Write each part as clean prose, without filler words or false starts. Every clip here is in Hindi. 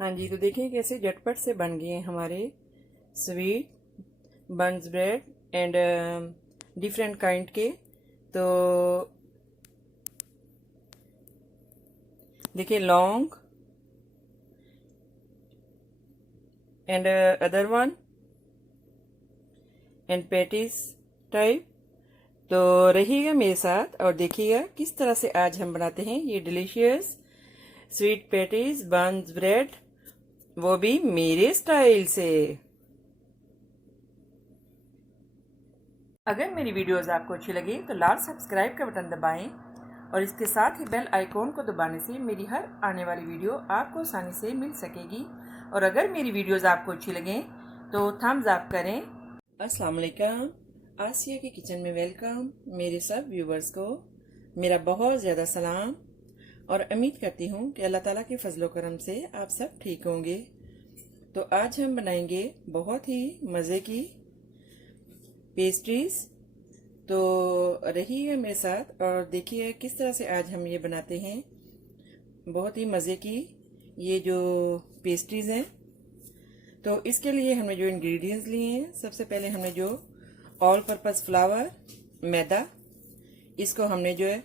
हाँ जी, तो देखिए कैसे झटपट से बन गए हैं हमारे sweet buns bread and different kind के। तो देखिए long and other one and patties type. तो रहिएगा मेरे साथ और देखिएगा किस तरह से आज हम बनाते हैं ये delicious sweet patties buns bread, वो भी मेरे स्टाइल से। अगर मेरी वीडियोस आपको अच्छी लगी तो लाल सब्सक्राइब का बटन दबाएं और इसके साथ ही बेल आइकॉन को दबाने से मेरी हर आने वाली वीडियो आपको आसानी से मिल सकेगी। और अगर मेरी वीडियोस आपको अच्छी लगें तो थम्स अप करें। अस्सलाम वालेकुम, आसिया के किचन में वेलकम। मेरे सब व्यूवर्स को मेरा बहुत ज़्यादा सलाम और उम्मीद करती हूँ कि अल्लाह ताला के फजलो करम से आप सब ठीक होंगे। तो आज हम बनाएंगे बहुत ही मज़े की पेस्ट्रीज। तो रहिए मेरे साथ और देखिए किस तरह से आज हम ये बनाते हैं बहुत ही मज़े की ये जो पेस्ट्रीज हैं। तो इसके लिए हमने जो इंग्रेडिएंट्स लिए हैं, सबसे पहले हमने जो ऑल पर्पस फ्लावर मैदा, इसको हमने जो है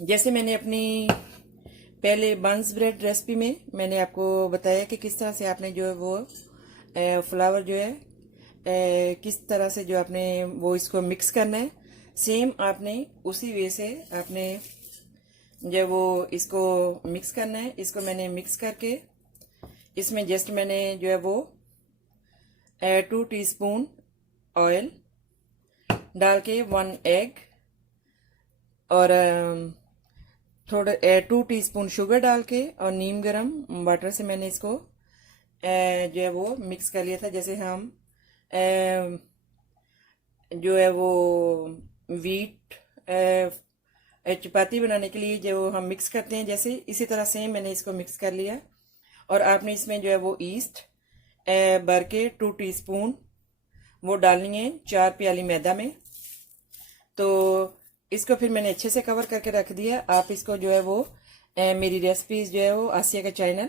जैसे मैंने अपनी पहले बन्स ब्रेड रेसिपी में मैंने आपको बताया कि किस तरह से आपने जो है वो फ्लावर जो है किस तरह से जो आपने वो इसको मिक्स करना है, सेम आपने उसी वे से आपने जब वो इसको मिक्स करना है। इसको मैंने मिक्स करके इसमें जस्ट मैंने जो है वो 2 टीस्पून ऑयल डाल के 1 एग और थोड़ा 2 टीस्पून शुगर डाल के और नीम गरम वाटर से मैंने इसको जो है वो मिक्स कर लिया था। जैसे हम जो है वो वीट चपाती बनाने के लिए जो हम मिक्स करते हैं, जैसे इसी तरह से मैंने इसको मिक्स कर लिया। और आपने इसमें जो है वो ईस्ट भर के 2 टीस्पून वो डालनी है 4 प्याली मैदा में। तो इसको फिर मैंने अच्छे से कवर करके रख दिया। आप इसको जो है वो मेरी रेसिपीज जो है वो आसिया का चैनल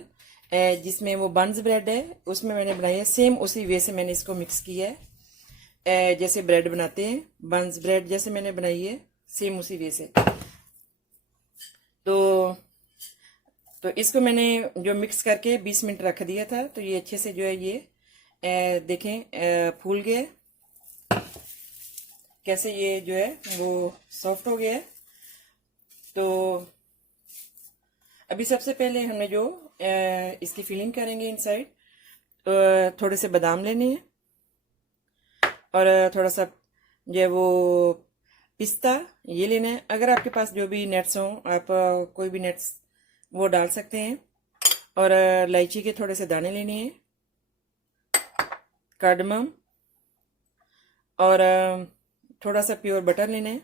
जिसमें वो बन्स ब्रेड है उसमें मैंने बनाई है, सेम उसी वे से मैंने इसको मिक्स किया है। जैसे ब्रेड बनाते हैं बन्स ब्रेड जैसे मैंने बनाई है, सेम उसी वे से। तो इसको मैंने जो मिक्स करके 20 मिनट रख दिया था। तो ये अच्छे से जो है ये देखें फूल गया कैसे, ये जो है वो सॉफ्ट हो गया है। तो अभी सबसे पहले हमने जो इसकी फिलिंग करेंगे इनसाइड, थोड़े से बादाम लेने हैं और थोड़ा सा जो है वो पिस्ता ये लेना है। अगर आपके पास जो भी नट्स हों आप कोई भी नट्स वो डाल सकते हैं। और इलायची के थोड़े से दाने लेने हैं, कार्डमम और थोड़ा सा प्योर बटर लेना है।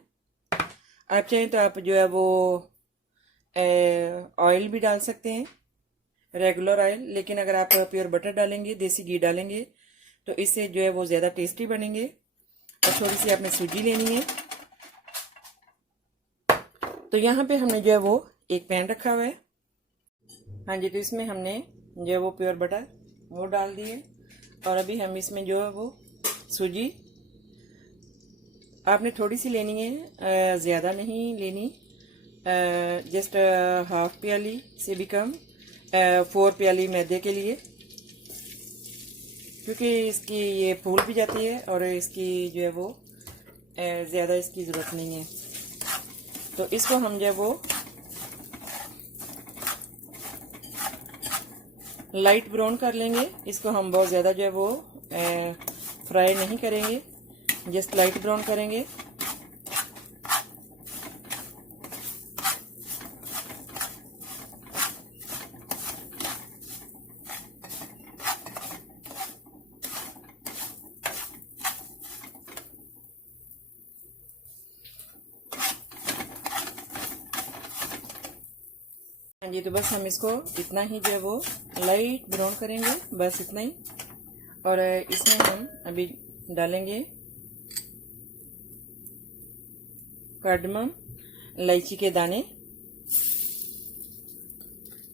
आप चाहें तो आप जो है वो ऑयल भी डाल सकते हैं, रेगुलर ऑयल, लेकिन अगर आप प्योर बटर डालेंगे, देसी घी डालेंगे तो इससे जो है वो ज़्यादा टेस्टी बनेंगे। और थोड़ी सी आपने सूजी लेनी है। तो यहाँ पे हमने जो है वो एक पैन रखा हुआ है। हाँ जी, तो इसमें हमने जो है वो प्योर बटर वो डाल दिए और अभी हम इसमें जो है वो सूजी आपने थोड़ी सी लेनी है, ज़्यादा नहीं लेनी, जस्ट हाफ प्याली से भी कम, 4 प्याली मैदे के लिए, क्योंकि इसकी ये फूल भी जाती है और इसकी जो है वो ज़्यादा इसकी ज़रूरत नहीं है। तो इसको हम जो है वो लाइट ब्राउन कर लेंगे। इसको हम बहुत ज़्यादा जो है वो फ्राई नहीं करेंगे, जस्ट लाइट ब्राउन करेंगे। हाँ जी, तो बस हम इसको इतना ही जो है वो लाइट ब्राउन करेंगे, बस इतना ही। और इसमें हम अभी डालेंगे कार्डमम, इलायची के दाने।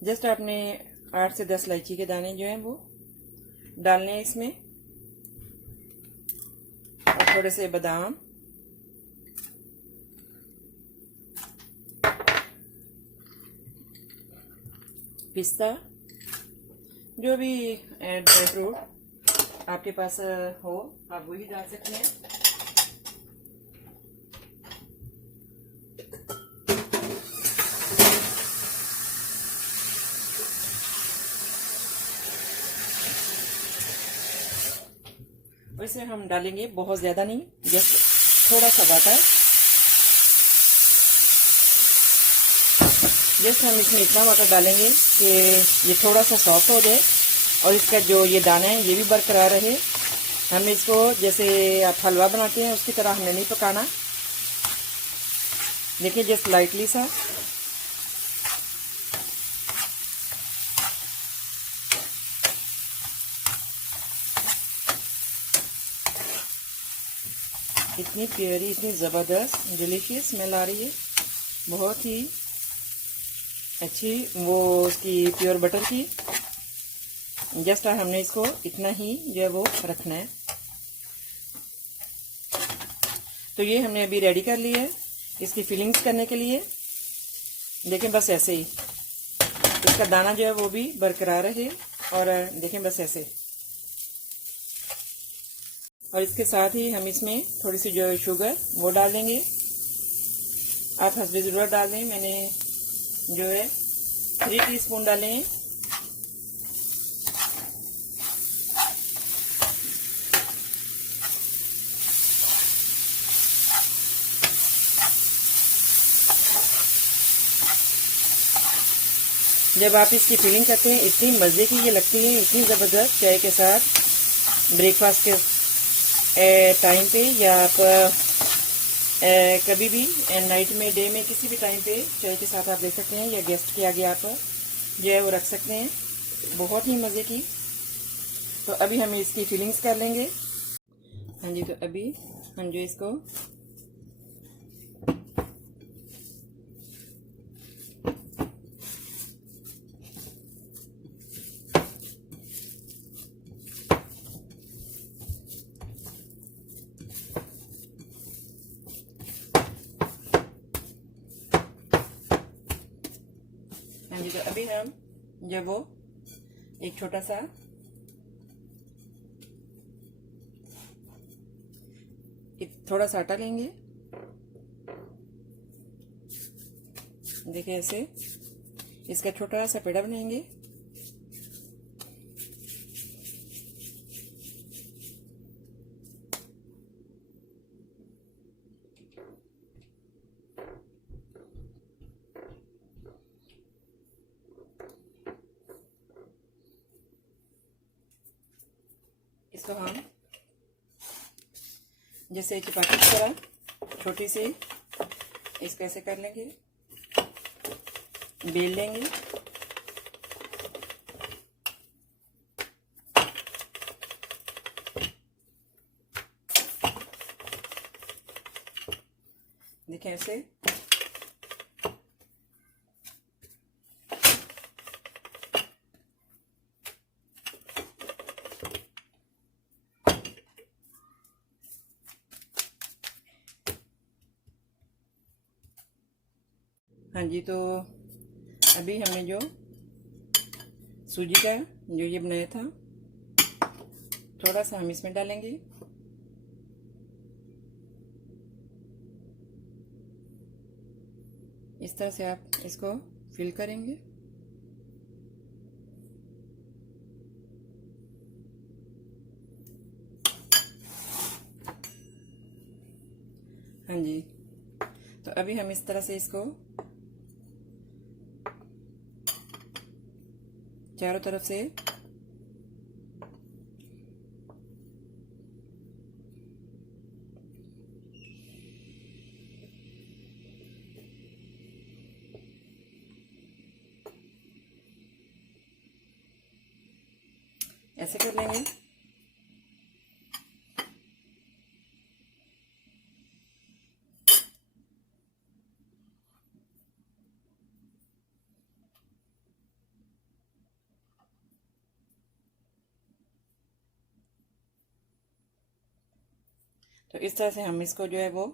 जस्ट आपने 8 से 10 इलायची के दाने जो हैं वो डालने हैं इसमें, और थोड़े से बादाम, पिस्ता, जो भी ड्राई फ्रूट आपके पास हो आप वही डाल सकते हैं। और इसे हम डालेंगे बहुत ज्यादा नहीं, जस्ट थोड़ा सा वाटर। जस्ट हम इसमें इतना वाटर डालेंगे कि ये थोड़ा सा सॉफ्ट हो जाए और इसका जो ये दाना है ये भी बरकरार रहे। हम इसको जैसे आप हलवा बनाते हैं उसकी तरह हमें नहीं पकाना। देखिए जस्ट लाइटली सा। इतनी प्यारी, इतनी ज़बरदस्त डिलीशियस स्मेल आ रही है, बहुत ही अच्छी वो उसकी प्योर बटर की। जस्ट हमने इसको इतना ही जो है वो रखना है। तो ये हमने अभी रेडी कर लिया है इसकी फिलिंग्स करने के लिए। देखें बस ऐसे ही इसका दाना जो है वो भी बरकरार रहे, और देखें बस ऐसे। और इसके साथ ही हम इसमें थोड़ी सी जो शुगर वो डाल देंगे, आप हस्बे ज़रूरत डाल दें। मैंने जो है 3 टीस्पून डाले हैं। जब आप इसकी फिलिंग करते हैं इतनी मज़े की ये लगती है, इतनी ज़बरदस्त, चाय के साथ, ब्रेकफास्ट के टाइम पे, या आप कभी भी नाइट में, डे में, किसी भी टाइम पे चाय के साथ आप दे सकते हैं, या गेस्ट के आगे आप जो है वो रख सकते हैं। बहुत ही मज़े की। तो अभी हम इसकी फिलिंग्स कर लेंगे। हाँ जी, तो अभी हम जो इसको तो अभी हम जब वो एक छोटा सा थोड़ा सा आटा लेंगे, देखिए ऐसे इसका छोटा सा पेड़ा बनाएंगे। इसको हम जैसे चपाती की तरह छोटी सी इसको ऐसे कर लेंगे, बेल लेंगे। देखें ऐसे। हाँ जी, तो अभी हमने जो सूजी का जो ये बनाया था, थोड़ा सा हम इसमें डालेंगे। इस तरह से आप इसको फिल करेंगे। हाँ जी, तो अभी हम इस तरह से इसको चारों तरफ से ऐसे कर लेंगे। तो इस तरह से हम इसको जो है वो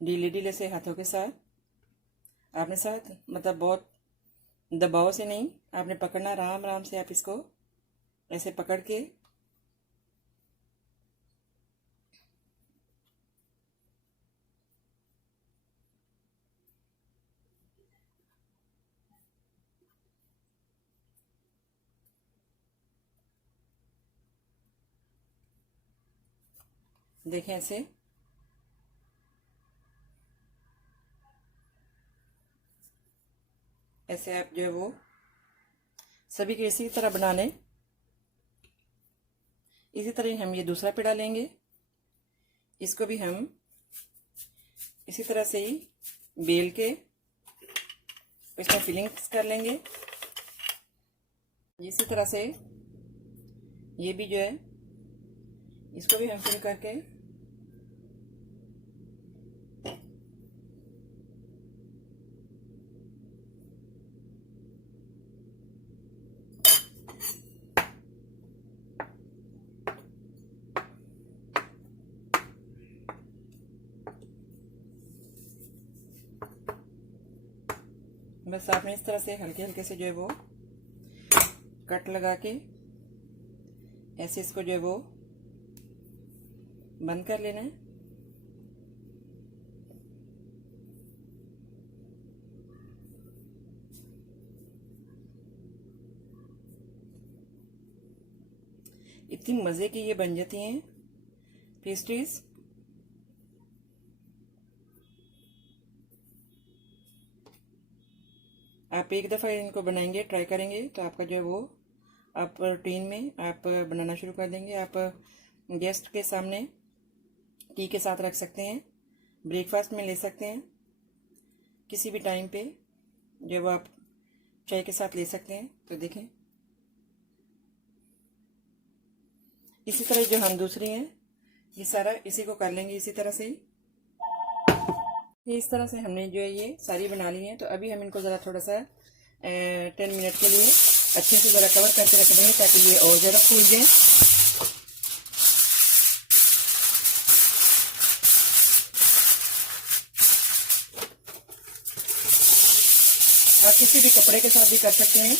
ढीले ढीले से हाथों के साथ, आपने साथ मतलब बहुत दबाव से नहीं, आपने पकड़ना आराम आराम से। आप इसको ऐसे पकड़ के देखें ऐसे। ऐसे आप जो है वो सभी के इसी तरह बना लें। इसी तरह हम ये दूसरा पेड़ा लेंगे, इसको भी हम इसी तरह से ही बेल के इसमें फिलिंग्स कर लेंगे। इसी तरह से ये भी जो है इसको भी हम फिल करके बस आपने इस तरह से हल्के हल्के से जो है वो कट लगा के ऐसे इसको जो है वो बंद कर लेना है। इतनी मज़े की ये बन जाती हैं पेस्ट्रीज। आप एक दफ़ा इनको बनाएंगे, ट्राई करेंगे तो आपका जो है वो आप रूटीन में आप बनाना शुरू कर देंगे। आप गेस्ट के सामने टी के साथ रख सकते हैं, ब्रेकफास्ट में ले सकते हैं, किसी भी टाइम पे जो वो आप चाय के साथ ले सकते हैं। तो देखें इसी तरह जो हम दूसरी हैं ये सारा इसी को कर लेंगे इसी तरह से ही। इस तरह से हमने जो है ये सारी बना ली है। तो अभी हम इनको ज़रा थोड़ा सा 10 मिनट के लिए अच्छे से ज़रा कवर करके रख देंगे ताकि ये और ज़रा फूल जाए। आप किसी भी कपड़े के साथ भी कर सकते हैं।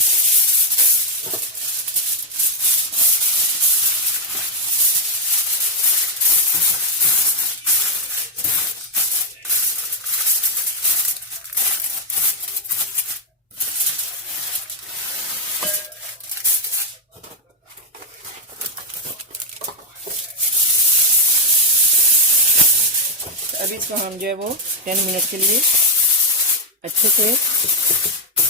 अभी इसको हम जो है वो 10 मिनट के लिए अच्छे से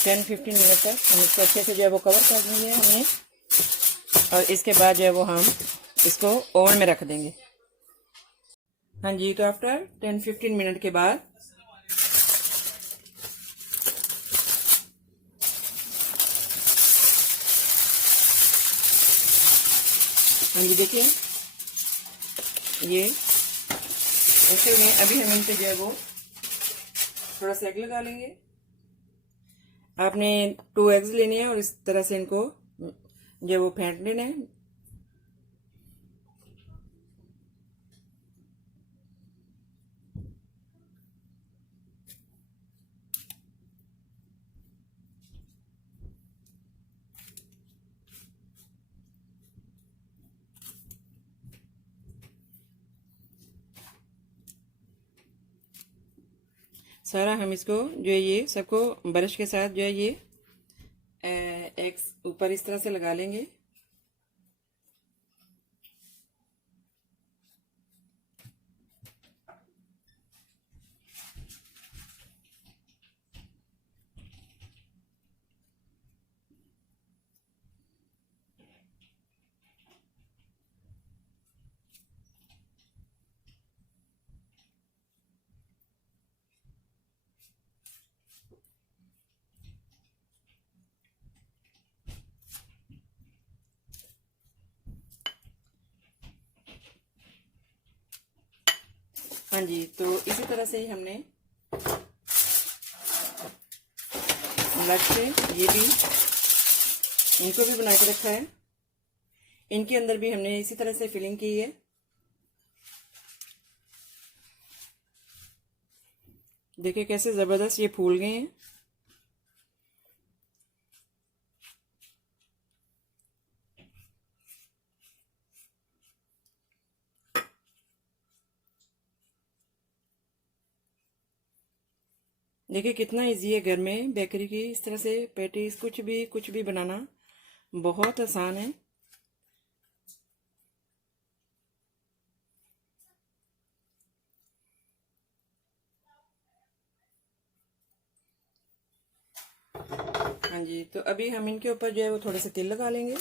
10-15 मिनट तक हम इसको अच्छे से जो है वो कवर कर देंगे हमने। और इसके बाद जो है वो हम इसको ओवन में रख देंगे। हाँ जी, तो आफ्टर 10-15 मिनट के बाद हाँ जी देखिए ये ऐसे में अभी हम इन पे जो है वो थोड़ा सा एग लगा लेंगे। आपने 2 एग्स लेने हैं और इस तरह से इनको जो है वो फेंट लेना है। सारा हम इसको जो है ये सबको ब्रश के साथ जो है ये एग्स ऊपर इस तरह से लगा लेंगे। हाँ जी, तो इसी तरह से ही हमने लट से ये भी इनको भी बना के रखा है। इनके अंदर भी हमने इसी तरह से फिलिंग की है। देखिए कैसे जबरदस्त ये फूल गए हैं। देखिए कितना इजी है घर में बेकरी की इस तरह से पैटीज कुछ भी बनाना बहुत आसान है। हाँ जी, तो अभी हम इनके ऊपर जो है वो थोड़े से तेल लगा लेंगे।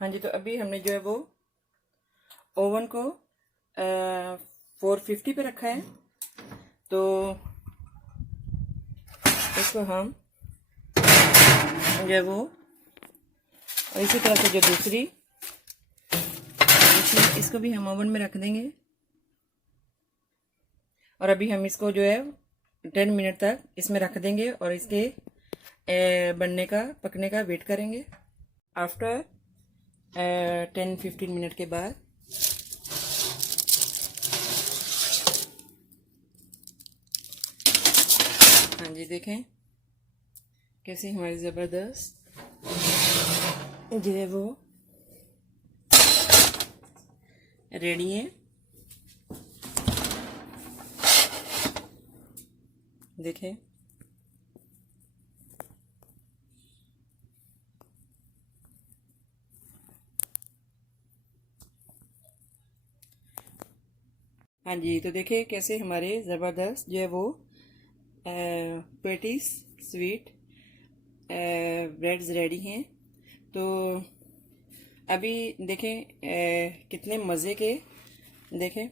हाँ जी, तो अभी हमने जो है वो ओवन को 450 पे रखा है। तो इसको हम जो है वो इसी तरह से जो दूसरी इसको भी हम ओवन में रख देंगे। और अभी हम इसको जो है 10 मिनट तक इसमें रख देंगे और इसके बनने का पकने का वेट करेंगे। आफ्टर 10-15 मिनट के बाद हाँ जी, देखें कैसे हमारी ज़बरदस्त जो है वो रेडी है। देखें हाँ जी, तो देखिए कैसे हमारे ज़बरदस्त जो है वो पेटीज स्वीट ब्रेड्स रेडी हैं। तो अभी देखें कितने मज़े के देखें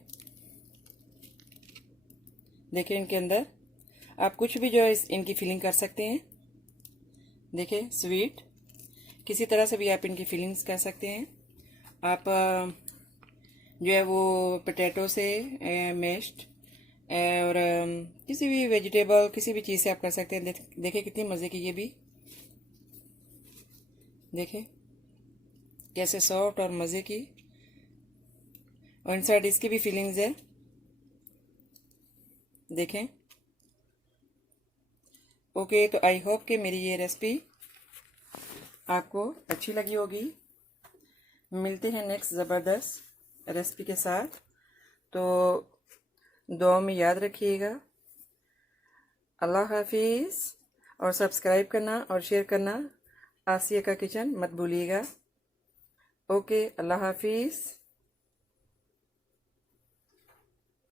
इनके अंदर आप कुछ भी जो है इनकी फिलिंग कर सकते हैं। देखें स्वीट किसी तरह से भी आप इनकी फिलिंग्स कर सकते हैं। आप जो है वो पोटैटो से मैश्ड और किसी भी वेजिटेबल किसी भी चीज़ से आप कर सकते हैं। देखें कितनी मज़े की ये भी देखें कैसे सॉफ्ट और मज़े की और इनसाइड इसकी भी फीलिंग्स है। देखें ओके, तो आई होप कि मेरी ये रेसिपी आपको अच्छी लगी होगी। मिलते हैं नेक्स्ट ज़बरदस्त रेसिपी के साथ। तो दुआ में याद रखिएगा। अल्लाह हाफिज़ और सब्सक्राइब करना और शेयर करना आसिया का किचन मत भूलिएगा। ओके, अल्लाह हाफिज़।